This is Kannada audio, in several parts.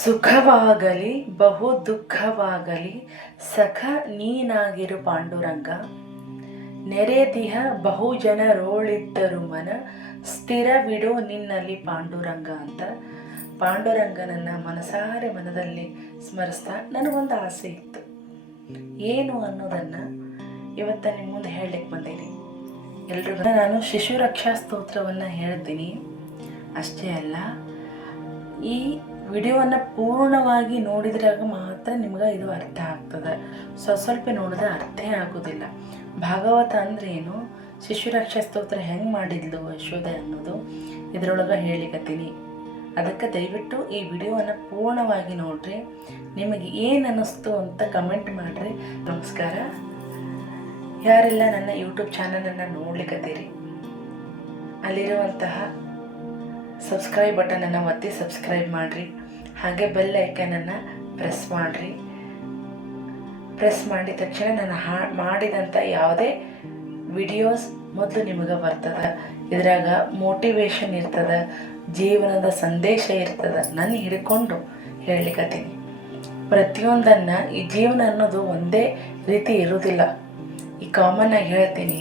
ಸುಖವಾಗಲಿ ಬಹು ದುಃಖವಾಗಲಿ ಸಖ ನೀನಾಗಿರು ಪಾಂಡುರಂಗ. ನೆರೆದಿಹ ಬಹುಜನರೋಳಿದ್ದರು ಮನ ಸ್ಥಿರವಿಡು ನಿನ್ನಲ್ಲಿ ಪಾಂಡುರಂಗ ಅಂತ ಪಾಂಡುರಂಗನನ್ನು ಮನಸಾರೆ ಮನದಲ್ಲಿ ಸ್ಮರಿಸ್ತಾ ನನಗೊಂದು ಆಸೆ ಇತ್ತು. ಏನು ಅನ್ನೋದನ್ನು ಇವತ್ತು ನಿಮ್ಮ ಮುಂದೆ ಹೇಳಲಿಕ್ಕೆ ಬಂದೀನಿ. ಎಲ್ರಿಗೂ ನಾನು ಶಿಶು ರಕ್ಷಾ ಸ್ತೋತ್ರವನ್ನು ಹೇಳ್ತೀನಿ. ಅಷ್ಟೇ ಅಲ್ಲ, ಈ ವಿಡಿಯೋವನ್ನು ಪೂರ್ಣವಾಗಿ ನೋಡಿದ್ರಾಗ ಮಾತ್ರ ನಿಮ್ಗೆ ಇದು ಅರ್ಥ ಆಗ್ತದೆ. ಸ್ವಲ್ಪ ನೋಡಿದ್ರೆ ಅರ್ಥೇ ಆಗೋದಿಲ್ಲ. ಭಾಗವತ ಅಂದ್ರೆ ಏನು, ಶಿಶು ರಕ್ಷಾ ಸ್ತೋತ್ರ ಹೆಂಗೆ ಮಾಡಿದ್ಲು ಯಶೋಧ ಅನ್ನೋದು ಇದರೊಳಗೆ ಹೇಳಿಕತ್ತೀನಿ. ಅದಕ್ಕೆ ದಯವಿಟ್ಟು ಈ ವಿಡಿಯೋವನ್ನು ಪೂರ್ಣವಾಗಿ ನೋಡ್ರಿ. ನಿಮಗೆ ಏನು ಅನ್ನಿಸ್ತು ಅಂತ ಕಮೆಂಟ್ ಮಾಡಿರಿ. ನಮಸ್ಕಾರ. ಯಾರೆಲ್ಲ ನನ್ನ ಯೂಟ್ಯೂಬ್ ಚಾನಲನ್ನು ನೋಡ್ಲಿಕ್ಕತ್ತೀರಿ, ಅಲ್ಲಿರುವಂತಹ ಸಬ್ಸ್ಕ್ರೈಬ್ ಬಟನನ್ನು ಒತ್ತಿ ಸಬ್ಸ್ಕ್ರೈಬ್ ಮಾಡಿರಿ. ಹಾಗೆ ಬೆಲ್ ಐಕನನ್ನು ಪ್ರೆಸ್ ಮಾಡಿರಿ. ಪ್ರೆಸ್ ಮಾಡಿದ ತಕ್ಷಣ ನಾನು ಮಾಡಿದಂಥ ಯಾವುದೇ ವಿಡಿಯೋಸ್ ಮೊದಲು ನಿಮಗೆ ಬರ್ತದೆ. ಇದ್ರಾಗ ಮೋಟಿವೇಶನ್ ಇರ್ತದೆ, ಜೀವನದ ಸಂದೇಶ ಇರ್ತದೆ. ನನ್ನ ಹಿಡ್ಕೊಂಡು ಹೇಳಲಿಕ್ಕತ್ತೀನಿ. ಪ್ರತಿಯೊಂದನ್ನು ಈ ಜೀವನ ಅನ್ನೋದು ಒಂದೇ ರೀತಿ ಇರೋದಿಲ್ಲ. ಈ ಕಾಮನ್ ಆಗಿ ಹೇಳ್ತೀನಿ,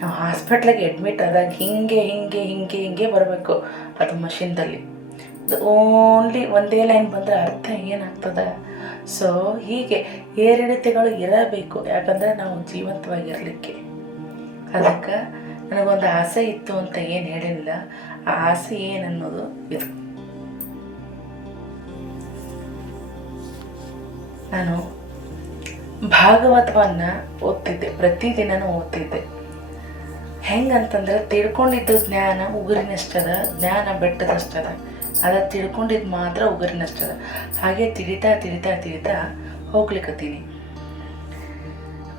ನಾವು ಹಾಸ್ಪಿಟ್ಲಿಗೆ ಅಡ್ಮಿಟ್ ಆದಾಗ ಹಿಂಗೆ ಬರಬೇಕು. ಅದು ಮಷಿನ್ದಲ್ಲಿ ಅದು ಓನ್ಲಿ ಒಂದೇ ಲೈನ್ ಬಂದರೆ ಅರ್ಥ ಏನಾಗ್ತದೆ. ಸೊ ಹೀಗೆ ಏರಿಳಿತಗಳು ಇರಬೇಕು, ಯಾಕಂದರೆ ನಾವು ಜೀವಂತವಾಗಿರಲಿಕ್ಕೆ. ಅದಕ್ಕೆ ನನಗೊಂದು ಆಸೆ ಇತ್ತು ಅಂತ ಏನು ಹೇಳಿಲ್ಲ. ಆ ಆಸೆ ಏನನ್ನೋದು ಇದು. ನಾನು ಭಾಗವತವನ್ನು ಓದ್ತಿದ್ದೆ, ಪ್ರತಿದಿನನೂ ಓದ್ತಿದ್ದೆ. ಹೆಂಗಂತಂದ್ರೆ ತಿಳ್ಕೊಂಡಿದ್ದು ಜ್ಞಾನ ಉಗುರಿನಷ್ಟದ, ಜ್ಞಾನ ಬೆಟ್ಟದಷ್ಟದ. ಅದ ತಿಳ್ಕೊಂಡಿದ್ದು ಮಾತ್ರ ಉಗುರಿನಷ್ಟದ. ಹಾಗೆ ತಿಳಿತಾ ಹೋಗ್ಲಿಕ್ಕತ್ತೀನಿ.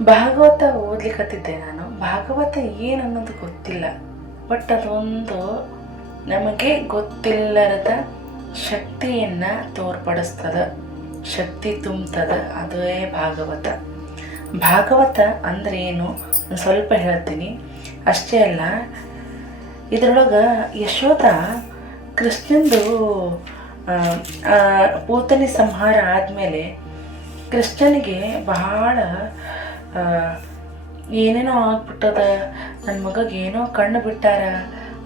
ಭಾಗವತ ಓದ್ಲಿಕ್ಕತ್ತಿದ್ದೆ ನಾನು. ಭಾಗವತ ಏನು ಅನ್ನೋದು ಗೊತ್ತಿಲ್ಲ, ಬಟ್ ಅದೊಂದು ನಮಗೆ ಗೊತ್ತಿಲ್ಲದ ಶಕ್ತಿಯನ್ನು ತೋರ್ಪಡಿಸ್ತದ, ಶಕ್ತಿ ತುಂಬ್ತದ. ಅದೇ ಭಾಗವತ. ಭಾಗವತ ಅಂದ್ರೆ ಏನು ಸ್ವಲ್ಪ ಹೇಳ್ತೀನಿ. ಅಷ್ಟೇ ಅಲ್ಲ, ಇದರೊಳಗೆ ಯಶೋಧ ಕೃಷ್ಣಂದು ಪೂತನಿ ಸಂಹಾರ ಆದಮೇಲೆ ಕೃಷ್ಣನಿಗೆ ಬಹಳ ಏನೇನೋ ಆಗ್ಬಿಟ್ಟದ, ನನ್ನ ಮಗಗೆ ಏನೋ ಕಣ್ಣು ಬಿಟ್ಟಾರ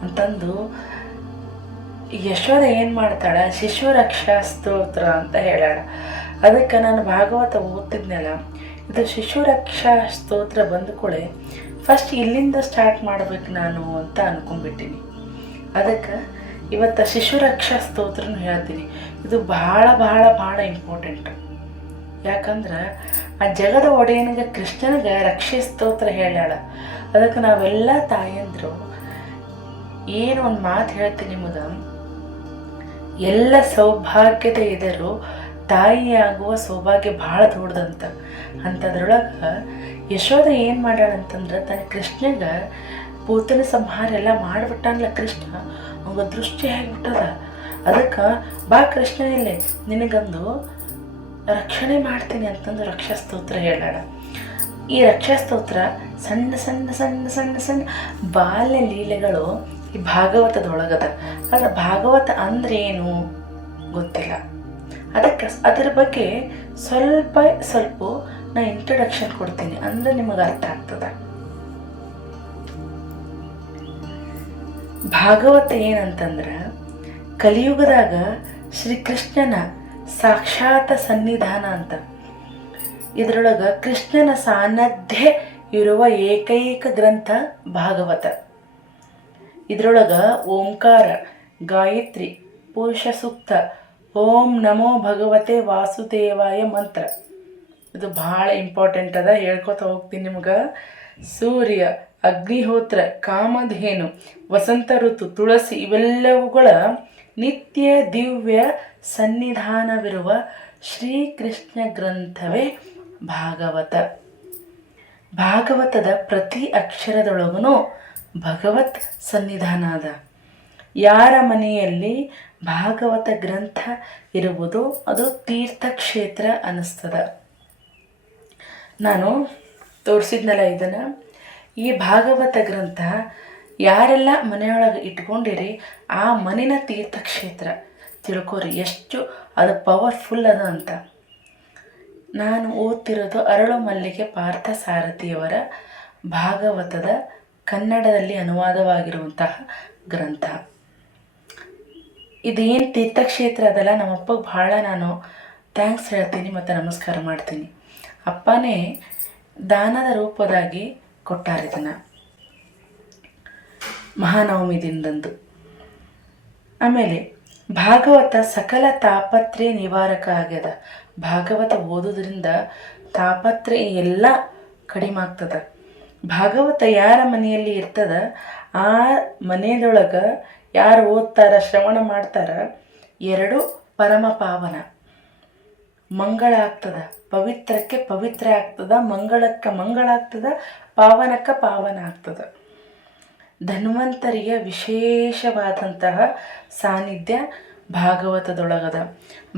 ಅಂತಂದು ಯಶೋಧ ಏನು ಮಾಡ್ತಾಳೆ, ಶಿಶು ರಕ್ಷಾ ಸ್ತೋತ್ರ ಅಂತ ಹೇಳಾಳ. ಅದಕ್ಕೆ ನಾನು ಭಾಗವತ ಓದ್ತಿದ್ನಲ್ಲ, ಇದು ಶಿಶು ರಕ್ಷಾ ಸ್ತೋತ್ರ ಬಂದ ಕೂಡಲೇ ಫಸ್ಟ್ ಇಲ್ಲಿಂದ ಸ್ಟಾರ್ಟ್ ಮಾಡ್ಬೇಕು ನಾನು ಅಂತ ಅನ್ಕೊಂಡ್ಬಿಟ್ಟಿನಿ. ಅದಕ್ಕೆ ಇವತ್ತು ಶಿಶು ರಕ್ಷಾ ಸ್ತೋತ್ರನೂ ಹೇಳ್ತೀನಿ. ಇದು ಭಾಳ ಇಂಪಾರ್ಟೆಂಟ್. ಯಾಕಂದ್ರೆ ಆ ಜಗದ ಒಡೆಯನಿಗೆ ಕೃಷ್ಣನಿಗೆ ರಕ್ಷೆ ಸ್ತೋತ್ರ ಹೇಳಾಳ. ಅದಕ್ಕೆ ನಾವೆಲ್ಲ ತಾಯಂದರು ಏನು ಒಂದು ಮಾತು ಹೇಳ್ತೀನಿ ನಿಮಗೆ, ಎಲ್ಲ ಸೌಭಾಗ್ಯದ ಇದ್ದರೂ ತಾಯಿಯಾಗುವ ಸೌಭಾಗ್ಯ ಭಾಳ ದೊಡ್ಡದಂತ. ಅಂಥದ್ರೊಳಗೆ ಯಶೋಧ ಏನು ಮಾಡ್ಯಾಳಂತಂದ್ರೆ ತನ್ನ ಕೃಷ್ಣಗೆ ಪೂತನ ಸಂಹಾರ ಎಲ್ಲ ಮಾಡಿಬಿಟ್ಟಲ್ಲ ಕೃಷ್ಣ, ಅವಾಗ ದೃಷ್ಟಿ ಆಗಿಬಿಟ್ಟದ. ಅದಕ್ಕೆ ಬಾ ಕೃಷ್ಣ ಇಲ್ಲೇ ನಿನಗೊಂದು ರಕ್ಷಣೆ ಮಾಡ್ತೀನಿ ಅಂತಂದು ರಕ್ಷಾ ಸ್ತೋತ್ರ ಹೇಳಾಳ. ಈ ರಕ್ಷಾ ಸ್ತೋತ್ರ ಸಣ್ಣ ಬಾಲ್ಯ ಲೀಲೆಗಳು ಈ ಭಾಗವತದೊಳಗದ. ಆದರೆ ಭಾಗವತ ಅಂದ್ರೆ ಏನು ಗೊತ್ತಿಲ್ಲ. ಅದಕ್ಕೆ ಅದರ ಬಗ್ಗೆ ಸ್ವಲ್ಪ ನಾ ಇಂಟ್ರೊಡಕ್ಷನ್ ಕೊಡ್ತೀನಿ, ಅಂದ್ರೆ ನಿಮಗೆ ಅರ್ಥ ಆಗ್ತದೆ. ಭಾಗವತ ಏನಂತಂದ್ರೆ ಕಲಿಯುಗದಾಗ ಶ್ರೀಕೃಷ್ಣನ ಸಾಕ್ಷಾತ್ ಸನ್ನಿಧಾನ ಅಂತ. ಇದರೊಳಗೆ ಕೃಷ್ಣನ ಸಾನ್ನಿಧ್ಯ ಇರುವ ಏಕೈಕ ಗ್ರಂಥ ಭಾಗವತ. ಇದರೊಳಗೆ ಓಂಕಾರ, ಗಾಯತ್ರಿ, ಪುರುಷ ಸೂಕ್ತ, ಓಂ ನಮೋ ಭಗವತೆ ವಾಸುದೇವಾಯ ಮಂತ್ರ ಇದು ಭಾಳ ಇಂಪಾರ್ಟೆಂಟ್ ಅದ. ಹೇಳ್ಕೊತ ಹೋಗ್ತೀನಿ ನಿಮ್ಗೆ. ಸೂರ್ಯ, ಅಗ್ನಿಹೋತ್ರ, ಕಾಮಧೇನು, ವಸಂತ ಋತು, ತುಳಸಿ ಇವೆಲ್ಲವುಗಳ ನಿತ್ಯ ದಿವ್ಯ ಸನ್ನಿಧಾನವಿರುವ ಶ್ರೀಕೃಷ್ಣ ಗ್ರಂಥವೇ ಭಾಗವತ. ಭಾಗವತದ ಪ್ರತಿ ಅಕ್ಷರದೊಳಗೂ ಭಗವತ್ ಸನ್ನಿಧಾನ ಅದ. ಯಾರ ಮನೆಯಲ್ಲಿ ಭಾಗವತ ಗ್ರಂಥ ಇರುವುದು ಅದು ತೀರ್ಥಕ್ಷೇತ್ರ ಅನ್ನಿಸ್ತದ. ನಾನು ತೋರಿಸಿದ್ನಲ್ಲ ಇದನ್ನು. ಈ ಭಾಗವತ ಗ್ರಂಥ ಯಾರೆಲ್ಲ ಮನೆಯೊಳಗೆ ಇಟ್ಕೊಂಡಿರಿ ಆ ಮನೆಯ ತೀರ್ಥಕ್ಷೇತ್ರ. ತಿಳ್ಕೊರಿ ಎಷ್ಟು ಅದು ಪವರ್ಫುಲ್ ಅದ ಅಂತ. ನಾನು ಓದ್ತಿರೋದು ಅರಳು ಮಲ್ಲಿಗೆ ಪಾರ್ಥ ಸಾರಥಿಯವರ ಭಾಗವತದ ಕನ್ನಡದಲ್ಲಿ ಅನುವಾದವಾಗಿರುವಂತಹ ಗ್ರಂಥ. ಇದೇನು ತೀರ್ಥಕ್ಷೇತ್ರ ಅದಲ್ಲ, ನಮ್ಮಪ್ಪಗೆ ಭಾಳ ನಾನು ಥ್ಯಾಂಕ್ಸ್ ಹೇಳ್ತೀನಿ ಮತ್ತು ನಮಸ್ಕಾರ ಮಾಡ್ತೀನಿ. ಅಪ್ಪನೇ ದಾನದ ರೂಪದಾಗಿ ಕೊಟ್ಟಾರಿದನ್ನು ಮಹಾನವಮಿ ದಿನದಂದು. ಆಮೇಲೆ ಭಾಗವತ ಸಕಲ ತಾಪತ್ರೆ ನಿವಾರಕ ಆಗ್ಯದ. ಭಾಗವತ ಓದೋದ್ರಿಂದ ತಾಪತ್ರೆ ಎಲ್ಲ ಕಡಿಮೆ ಆಗ್ತದ. ಭಾಗವತ ಯಾರ ಮನೆಯಲ್ಲಿ ಇರ್ತದ ಆ ಮನೆಯದೊಳಗೆ ಯಾರು ಓದ್ತಾರ, ಶ್ರವಣ ಮಾಡ್ತಾರ, ಎರಡು ಪರಮ ಪಾವನ. ಮಂಗಳ ಆಗ್ತದ, ಪವಿತ್ರಕ್ಕೆ ಪವಿತ್ರ ಆಗ್ತದ, ಮಂಗಳಕ್ಕೆ ಮಂಗಳ ಆಗ್ತದ, ಪಾವನಕ್ಕೆ ಪಾವನ ಆಗ್ತದ. ಧನ್ವಂತರಿಯ ವಿಶೇಷವಾದಂತಹ ಸಾನ್ನಿಧ್ಯ ಭಾಗವತದೊಳಗದ.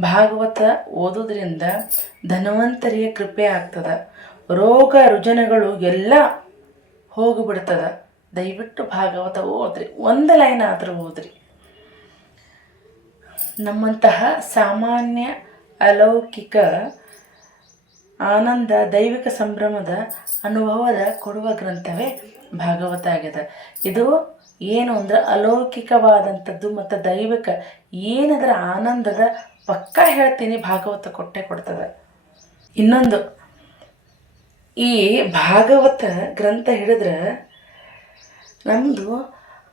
ಭಾಗವತ ಓದೋದ್ರಿಂದ ಧನ್ವಂತರಿಯ ಕೃಪೆ ಆಗ್ತದ. ರೋಗ ರುಜಿನಗಳು ಎಲ್ಲ ಹೋಗಿಬಿಡ್ತದ. ದಯವಿಟ್ಟು ಭಾಗವತ ಓದ್ರಿ, ಒಂದು ಲೈನ್ ಆದರೂ ಓದ್ರಿ. ನಮ್ಮಂತಹ ಸಾಮಾನ್ಯ ಅಲೌಕಿಕ ಆನಂದ ದೈವಿಕ ಸಂಭ್ರಮದ ಅನುಭವದ ಕೊಡುವ ಗ್ರಂಥವೇ ಭಾಗವತ ಆಗ್ಯದ. ಇದು ಏನು ಅಂದ್ರೆ ಅಲೌಕಿಕವಾದಂಥದ್ದು ಮತ್ತು ದೈವಿಕ ಏನದರ ಆನಂದದ ಪಕ್ಕಾ ಹೇಳ್ತೀನಿ, ಭಾಗವತ ಕೊಟ್ಟೆ ಕೊಡ್ತದೆ. ಇನ್ನೊಂದು, ಈ ಭಾಗವತ ಗ್ರಂಥ ಹಿಡಿದ್ರೆ ನಮ್ಮದು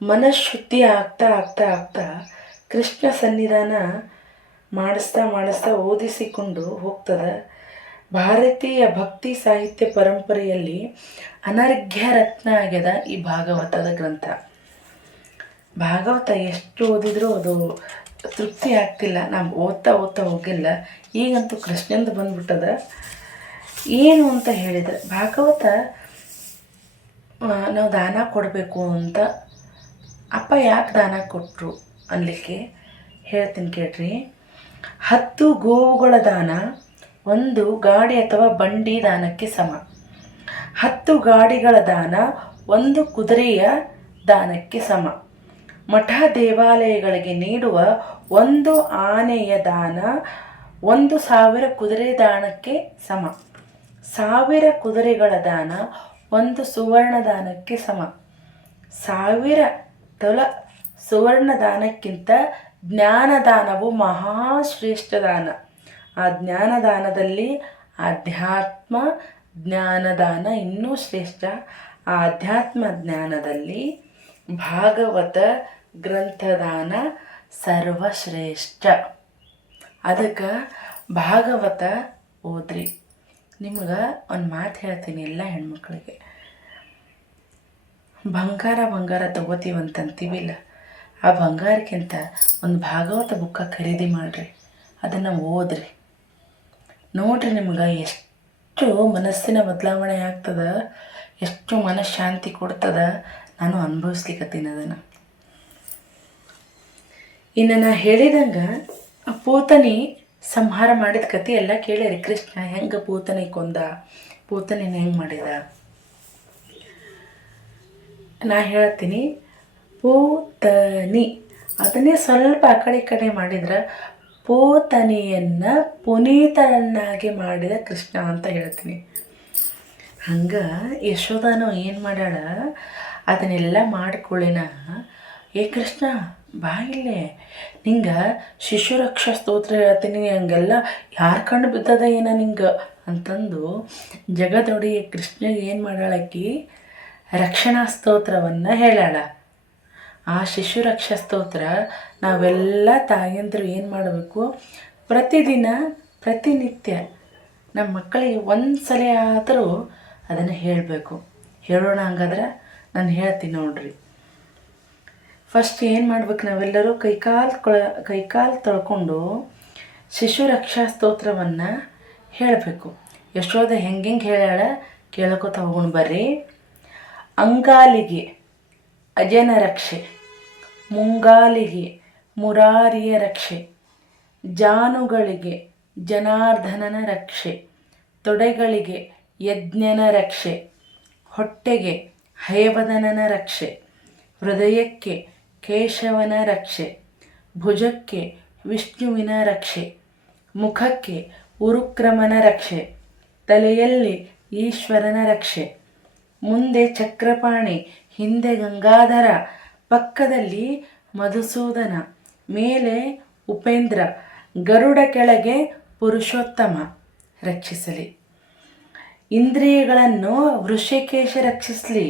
ಮನಃಶುದ್ಧಿ ಆಗ್ತಾ ಆಗ್ತಾ ಆಗ್ತಾ ಕೃಷ್ಣ ಸನ್ನಿಧಾನ ಮಾಡಿಸ್ತಾ ಓದಿಸಿಕೊಂಡು ಹೋಗ್ತದೆ. ಭಾರತೀಯ ಭಕ್ತಿ ಸಾಹಿತ್ಯ ಪರಂಪರೆಯಲ್ಲಿ ಅನರ್ಘ್ಯ ರತ್ನ ಆಗ್ಯದ ಈ ಭಾಗವತದ ಗ್ರಂಥ. ಭಾಗವತ ಎಷ್ಟು ಓದಿದ್ರೂ ಅದು ತೃಪ್ತಿ ಆಗ್ತಿಲ್ಲ. ನಾವು ಓದ್ತಾ ಹೋಗಿಲ್ಲ. ಈಗಂತೂ ಕೃಷ್ಣಂದು ಬಂದ್ಬಿಟ್ಟದ. ಏನು ಅಂತ ಹೇಳಿದರೆ, ಭಾಗವತ ನಾವು ದಾನ ಕೊಡಬೇಕು ಅಂತ ಅಪ್ಪ ಯಾಕೆ ದಾನ ಕೊಟ್ಟರು ಅನ್ಲಿಕ್ಕೆ ಹೇಳ್ತೀನಿ ಕೇಳ್ರಿ. 10 ಗೋವುಗಳ ದಾನ 1 ಗಾಡಿ ಅಥವಾ ಬಂಡಿ ದಾನಕ್ಕೆ ಸಮ. 10 ಗಾಡಿಗಳ ದಾನ 1 ಕುದುರೆಯ ದಾನಕ್ಕೆ ಸಮ. ಮಠ ದೇವಾಲಯಗಳಿಗೆ ನೀಡುವ 1 ಆನೆಯ ದಾನ 1,000 ಕುದುರೆ ದಾನಕ್ಕೆ ಸಮ. 1000 ಕುದುರೆಗಳ ದಾನ 1 ಸುವರ್ಣ ದಾನಕ್ಕೆ ಸಮ. 1000 ತೊಲ ಸುವರ್ಣ ದಾನಕ್ಕಿಂತ ಜ್ಞಾನದಾನವು ಮಹಾಶ್ರೇಷ್ಠ ದಾನ. ಆ ಜ್ಞಾನದಾನದಲ್ಲಿ ಆಧ್ಯಾತ್ಮ ಜ್ಞಾನದಾನ ಇನ್ನೂ ಶ್ರೇಷ್ಠ. ಆ ಆಧ್ಯಾತ್ಮ ಜ್ಞಾನದಲ್ಲಿ ಭಾಗವತ ಗ್ರಂಥದಾನ ಸರ್ವಶ್ರೇಷ್ಠ. ಅದಕ್ಕೆ ಭಾಗವತ ಓದ್ರಿ. ನಿಮ್ಗೆ ಒಂದು ಮಾತು ಹೇಳ್ತೀನಿ ಎಲ್ಲ ಹೆಣ್ಮಕ್ಳಿಗೆ. ಬಂಗಾರ ತಗೋತೀವಂತೀವಿಲ್ಲ, ಆ ಬಂಗಾರಕ್ಕಿಂತ ಒಂದು ಭಾಗವತ ಬುಕ್ಕ ಖರೀದಿ ಮಾಡಿರಿ, ಅದನ್ನು ಓದ್ರಿ. ನೋಡ್ರಿ, ನಿಮ್ಗೆ ಎಷ್ಟು ಮನಸ್ಸಿನ ಬದಲಾವಣೆ ಆಗ್ತದೆ, ಎಷ್ಟು ಮನಃಶಾಂತಿ ಕೊಡ್ತದೆ. ನಾನು ಅನುಭವಿಸ್ಲಿಕ್ಕತ್ತೀನಿ ಅದನ್ನು. ಇನ್ನು ನಾ ಹೇಳಿದಂಗೆ ಪೂತನಿ ಸಂಹಾರ ಮಾಡಿದ ಕತೆ ಎಲ್ಲ ಕೇಳಿರಿ. ಕೃಷ್ಣ ಹೆಂಗೆ ಪೂತನಿ ಕೊಂದ, ಪೂತನಿನ ಹೆಂಗೆ ಮಾಡಿದ. ನಾ ಹೇಳ್ತೀನಿ, ಪೂತನಿ ಅದನ್ನೇ ಸ್ವಲ್ಪ ಆ ಕಡೆ ಮಾಡಿದ್ರೆ ಪೂತನಿಯನ್ನು ಪುನೀತನನ್ನಾಗಿ ಮಾಡಿದ ಕೃಷ್ಣ ಅಂತ ಹೇಳ್ತೀನಿ. ಹಂಗೆ ಯಶೋಧನು ಏನು ಮಾಡ್ಯಾಳ, ಅದನ್ನೆಲ್ಲ ಮಾಡ್ಕೊಳ್ಳಿನ, ಏ ಕೃಷ್ಣ ಬಾ ಇಲ್ಲೇ, ನಿಂಗೆ ಶಿಶುರಕ್ಷಾ ಸ್ತೋತ್ರ ಹೇಳ್ತೀನಿ, ಹಂಗೆಲ್ಲ ಯಾರು ಕಂಡು ಬಿದ್ದದ ಏನ ನಿಂಗೆ ಅಂತಂದು ಜಗದೊಡೆಯ ಕೃಷ್ಣಗೆ ಏನು ಮಾಡ್ಯಾಳಕ್ಕಿ ರಕ್ಷಣಾ ಸ್ತೋತ್ರವನ್ನು ಹೇಳಾಳ. ಆ ಶಿಶುರಕ್ಷಾ ಸ್ತೋತ್ರ ನಾವೆಲ್ಲ ತಾಯಂದಿರು ಏನು ಮಾಡಬೇಕು, ಪ್ರತಿದಿನ ಪ್ರತಿನಿತ್ಯ ನಮ್ಮ ಮಕ್ಕಳಿಗೆ ಒಂದು ಸಲ ಆದರೂ ಅದನ್ನು ಹೇಳಬೇಕು. ಹೇಳೋಣ. ಹಂಗಾದ್ರೆ ನಾನು ಹೇಳ್ತೀನಿ ನೋಡ್ರಿ. ಫಸ್ಟ್ ಏನು ಮಾಡ್ಬೇಕು, ನಾವೆಲ್ಲರೂ ಕೈಕಾಲು ತೊಳ್ಕೊಂಡು ಶಿಶುರಕ್ಷಾ ಸ್ತೋತ್ರವನ್ನು ಹೇಳಬೇಕು. ಯಶೋಧ ಹೆಂಗೆ ಹೇಳ್ಯಾಳ ಕೇಳ್ಕೊತ ಹೋಗೋಣ ಬರ್ರಿ. ಅಂಗಾಲಿಗೆ ಅಜನ ರಕ್ಷೆ, ಮುಂಗಾಲಿಗೆ ಮುರಾರಿಯ ರಕ್ಷೆ, ಜಾನುಗಳಿಗೆ ಜನಾರ್ದನನ ರಕ್ಷೆ, ತೊಡೆಗಳಿಗೆ ಯಜ್ಞನ ರಕ್ಷೆ, ಹೊಟ್ಟೆಗೆ ಹಯವದನನ ರಕ್ಷೆ, ಹೃದಯಕ್ಕೆ ಕೇಶವನ ರಕ್ಷೆ, ಭುಜಕ್ಕೆ ವಿಷ್ಣುವಿನ ರಕ್ಷೆ, ಮುಖಕ್ಕೆ ಉರುಕ್ರಮನ ರಕ್ಷೆ, ತಲೆಯಲ್ಲಿ ಈಶ್ವರನ ರಕ್ಷೆ, ಮುಂದೆ ಚಕ್ರಪಾಣಿ, ಹಿಂದೆ ಗಂಗಾಧರ, ಪಕ್ಕದಲ್ಲಿ ಮಧುಸೂದನ, ಮೇಲೆ ಉಪೇಂದ್ರ, ಗರುಡ ಕೆಳಗೆ ಪುರುಷೋತ್ತಮ ರಕ್ಷಿಸಲಿ. ಇಂದ್ರಿಯಗಳನ್ನು ವೃಷಿಕೇಶ ರಕ್ಷಿಸಲಿ,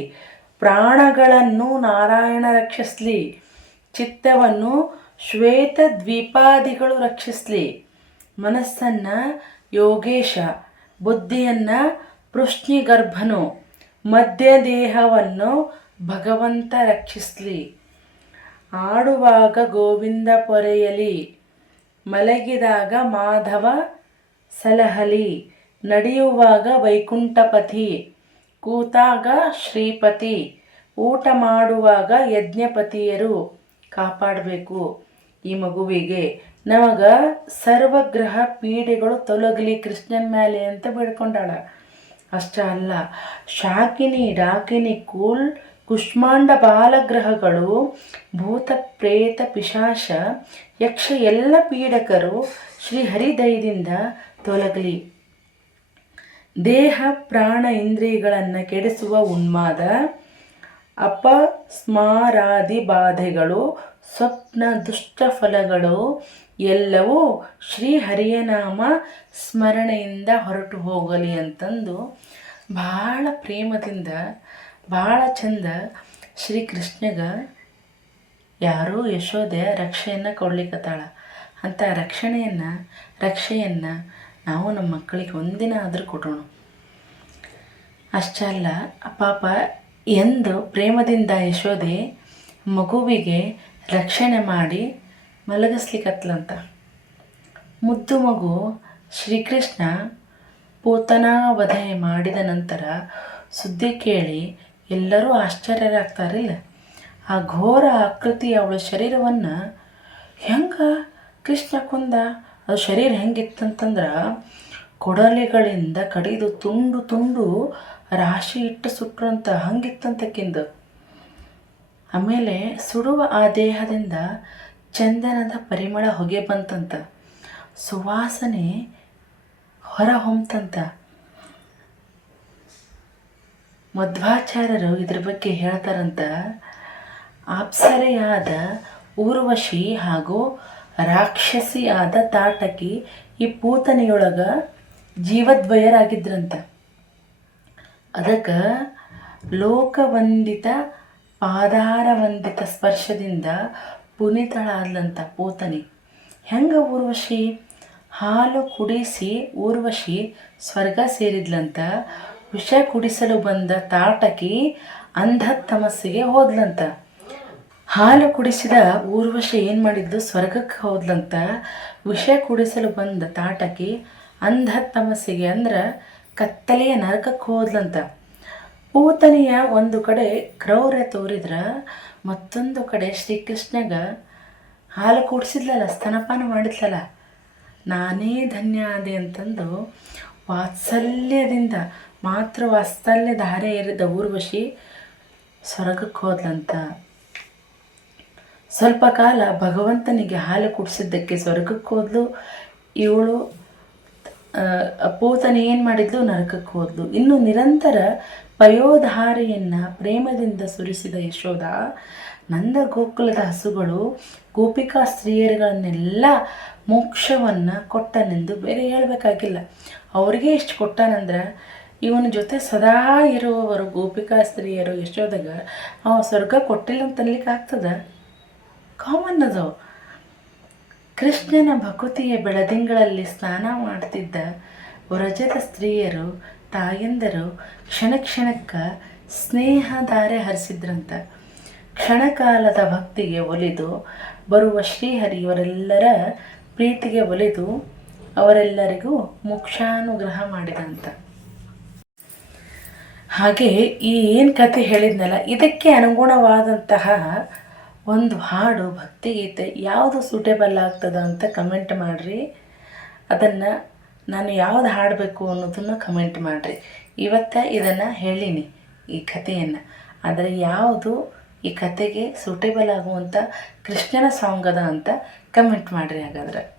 ಪ್ರಾಣಗಳನ್ನು ನಾರಾಯಣ ರಕ್ಷಿಸಲಿ, ಚಿತ್ತವನ್ನು ಶ್ವೇತ ದ್ವೀಪಾದಿಗಳು ರಕ್ಷಿಸಲಿ, ಮನಸ್ಸನ್ನು ಯೋಗೇಶ, ಬುದ್ಧಿಯನ್ನು ಪೃಶ್ನಿಗರ್ಭನು, ಮಧ್ಯದೇಹವನ್ನು ಭಗವಂತ ರಕ್ಷಿಸಲಿ. ಆಡುವಾಗ ಗೋವಿಂದ ಪೊರೆಯಲಿ, ಮಲಗಿದಾಗ ಮಾಧವ ಸಲಹಲಿ, ನಡೆಯುವಾಗ ವೈಕುಂಠಪತಿ, ಕೂತಾಗ ಶ್ರೀಪತಿ, ಊಟ ಮಾಡುವಾಗ ಯಜ್ಞಪತಿಯರು ಕಾಪಾಡಬೇಕು. ಈ ಮಗುವಿಗೆ ನಮಗ ಸರ್ವಗ್ರಹ ಪೀಡೆಗಳು ತೊಲಗಲಿ ಕೃಷ್ಣನ ಮೇಲೆ ಅಂತ ಬೇಡ್ಕೊಂಡಾಳ. ಅಷ್ಟೇ ಅಲ್ಲ, ಶಾಕಿನಿ, ಡಾಕಿನಿ, ಕುಷ್ಮಾಂಡ ಬಾಲಗ್ರಹಗಳು, ಭೂತ ಪ್ರೇತ ಪಿಶಾಚ ಯಕ್ಷ ಎಲ್ಲ ಪೀಡಕರು ಶ್ರೀಹರಿದಯದಿಂದ ತೊಲಗಲಿ. ದೇಹ ಪ್ರಾಣ ಇಂದ್ರಿಯಗಳನ್ನು ಕೆಡಿಸುವ ಉನ್ಮಾದ, ಅಪಸ್ಮಾರಾದಿ ಬಾಧೆಗಳು, ಸ್ವಪ್ನ ದುಷ್ಟ ಫಲಗಳು ಎಲ್ಲವೂ ಶ್ರೀಹರಿಯ ನಾಮ ಸ್ಮರಣೆಯಿಂದ ಹೊರಟು ಹೋಗಲಿ ಅಂತಂದು ಭಾಳ ಪ್ರೇಮದಿಂದ ಭಾಳ ಚಂದ ಶ್ರೀಕೃಷ್ಣಗ ಯಾರೋ ಯಶೋದೆ ರಕ್ಷೆಯನ್ನು ಕೊಡ್ಲಿಕ್ಕತ್ತಾಳ. ಅಂಥ ರಕ್ಷೆಯನ್ನು ನಾವು ನಮ್ಮ ಮಕ್ಕಳಿಗೆ ಒಂದಿನ ಆದರೂ ಕೊಡೋಣ. ಅಷ್ಟೇ ಅಲ್ಲ, ಪಾಪ ಎಂದು ಪ್ರೇಮದಿಂದ ಯಶೋದೆ ಮಗುವಿಗೆ ರಕ್ಷಣೆ ಮಾಡಿ ಮಲಗಿಸ್ಲಿಕ್ಕತ್ಲಂತ. ಮುದ್ದು ಮಗು ಶ್ರೀಕೃಷ್ಣ ಪೂತನಾವಧೆ ಮಾಡಿದ ನಂತರ ಸುದ್ದಿ ಕೇಳಿ ಎಲ್ಲರೂ ಆಶ್ಚರ್ಯರಾಗ್ತಾರಿಲ್ಲ. ಆ ಘೋರ ಆಕೃತಿ ಅವಳ ಶರೀರವನ್ನು ಹೆಂಗೆ ಕೃಷ್ಣ ಕೊಂದ? ಅದು ಶರೀರ ಹೆಂಗಿತ್ತಂತಂದ್ರೆ ಕೊಡಲಿಗಳಿಂದ ಕಡಿದು ತುಂಡು ತುಂಡು ರಾಶಿ ಇಟ್ಟು ಸುಟ್ರಂತ ಹಂಗಿತ್ತಂತಕ್ಕಿಂದು. ಆಮೇಲೆ ಸುಡುವ ಆ ದೇಹದಿಂದ ಚಂದನದ ಪರಿಮಳ ಹೊಗೆ ಬಂತಂತ, ಸುವಾಸನೆ ಹೊರ ಹೊಮ್ತಂತ. ಮಧ್ವಾಚಾರ್ಯರು ಇದ್ರ ಬಗ್ಗೆ ಹೇಳ್ತಾರಂತ, ಅಪ್ಸರೆಯಾದ ಊರ್ವಶಿ ಹಾಗೂ ರಾಕ್ಷಸಿಯಾದ ತಾಟಕಿ ಈ ಪೂತನೆಯೊಳಗ ಜೀವದ್ವಯರಾಗಿದ್ರಂತ. ಅದಕ್ಕೆ ಲೋಕವಂದಿತ ಪಾದಾರವಂದಿತ ಸ್ಪರ್ಶದಿಂದ ಪುನೀತಳಾದ್ಲಂತ ಪೂತನಿ. ಹೆಂಗೆ ಊರ್ವಶಿ? ಹಾಲು ಕುಡಿಸಿ ಊರ್ವಶಿ ಸ್ವರ್ಗ ಸೇರಿದ್ಲಂತ. ವಿಷ ಕುಡಿಸಲು ಬಂದ ತಾಟಕಿ ಅಂಧತಮಸ್ಸಿಗೆ ಹೋದ್ಲಂತ. ಹಾಲು ಕುಡಿಸಿದ ಊರ್ವಶಿ ಏನು ಮಾಡಿದ್ಲು? ಸ್ವರ್ಗಕ್ಕೆ ಹೋದ್ಲಂತ. ವಿಷ ಕುಡಿಸಲು ಬಂದ ತಾಟಕಿ ಅಂಧತಮಸ್ಸಿಗೆ ಅಂದ್ರೆ ಕತ್ತಲೆಯ ನರಕಕ್ಕೆ ಹೋದ್ಲಂತ. ಪೂತನಿಯ ಒಂದು ಕಡೆ ಕ್ರೌರ್ಯ ತೋರಿದ್ರೆ ಮತ್ತೊಂದು ಕಡೆ ಶ್ರೀಕೃಷ್ಣಗ ಹಾಲು ಕುಡಿಸಿದ್ಲಲ್ಲ, ಸ್ತನಪಾನ ಮಾಡಿದ್ಲಲ್ಲ, ನಾನೇ ಧನ್ಯ ಆದೆ ಅಂತಂದು ವಾತ್ಸಲ್ಯದಿಂದ ಮಾತ್ರ ವಾತ್ಸಲ್ಯ ಧಾರೆ ಏರಿದ ಊರ್ವಶಿ ಸ್ವರ್ಗಕ್ಕೆ ಹೋದ್ಲಂತ. ಸ್ವಲ್ಪ ಕಾಲ ಭಗವಂತನಿಗೆ ಹಾಲು ಕುಡಿಸಿದ್ದಕ್ಕೆ ಸ್ವರ್ಗಕ್ಕೆ ಹೋದ್ಲು. ಇವಳು ಪೂತನೆ ಏನು ಮಾಡಿದ್ಲು? ನರಕಕ್ಕೆ ಹೋದ್ಲು. ಇನ್ನು ನಿರಂತರ ಪಯೋಧಾರೆಯನ್ನು ಪ್ರೇಮದಿಂದ ಸುರಿಸಿದ ಯಶೋಧ ನಂದ ಗೋಕುಲದ ಹಸುಗಳು ಗೋಪಿಕಾ ಸ್ತ್ರೀಯರುಗಳನ್ನೆಲ್ಲ ಮೋಕ್ಷವನ್ನು ಕೊಟ್ಟನೆಂದು ಬೇರೆ ಹೇಳಬೇಕಾಗಿಲ್ಲ. ಅವ್ರಿಗೆ ಎಷ್ಟು ಕೊಟ್ಟಾನಂದ್ರೆ, ಇವನ ಜೊತೆ ಸದಾ ಇರುವವರು ಗೋಪಿಕಾ ಸ್ತ್ರೀಯರು ಯಶೋದಾಗ ಅವ ಸ್ವರ್ಗ ಕೊಟ್ಟಿಲ್ಲ ಅಂತ ಅನ್ಲಿಕ್ಕೆ ಆಗ್ತದ? ಕಾಮನ್ ಅದು. ಕೃಷ್ಣನ ಭಕುತಿಯ ಬೆಳದಿಂಗಳಲ್ಲಿ ಸ್ನಾನ ಮಾಡ್ತಿದ್ದ ವ್ರಜದ ಸ್ತ್ರೀಯರು ತಾಯಂದರು ಕ್ಷಣ ಕ್ಷಣಕ್ಕೆ ಸ್ನೇಹಧಾರೆ ಹರಿಸಿದ್ರಂತ. ಕ್ಷಣಕಾಲದ ಭಕ್ತಿಗೆ ಒಲಿದು ಬರುವ ಶ್ರೀಹರಿಯವರೆಲ್ಲರ ಪ್ರೀತಿಗೆ ಒಲಿದು ಅವರೆಲ್ಲರಿಗೂ ಮೋಕ್ಷಾನುಗ್ರಹ ಮಾಡಿದಂತ. ಹಾಗೆ ಈ ಏನು ಕತೆ ಹೇಳಿದ್ನಲ್ಲ, ಇದಕ್ಕೆ ಅನುಗುಣವಾದಂತಹ ಒಂದು ಹಾಡು ಭಕ್ತಿಗೀತೆ ಯಾವುದು ಸೂಟೇಬಲ್ ಆಗ್ತದ ಅಂತ ಕಮೆಂಟ್ ಮಾಡಿರಿ. ಅದನ್ನು ನಾನು ಯಾವ್ದು ಹಾಡಬೇಕು ಅನ್ನೋದನ್ನು ಕಮೆಂಟ್ ಮಾಡಿರಿ. ಇವತ್ತು ಇದನ್ನು ಹೇಳೀನಿ ಈ ಕಥೆಯನ್ನು, ಆದರೆ ಯಾವುದು ಈ ಕತೆಗೆ ಸೂಟೇಬಲ್ ಆಗುವಂಥ ಕೃಷ್ಣನ ಸಾಂಗ್ ಅದ ಅಂತ ಕಮೆಂಟ್ ಮಾಡಿರಿ ಹಾಗಾದ್ರೆ.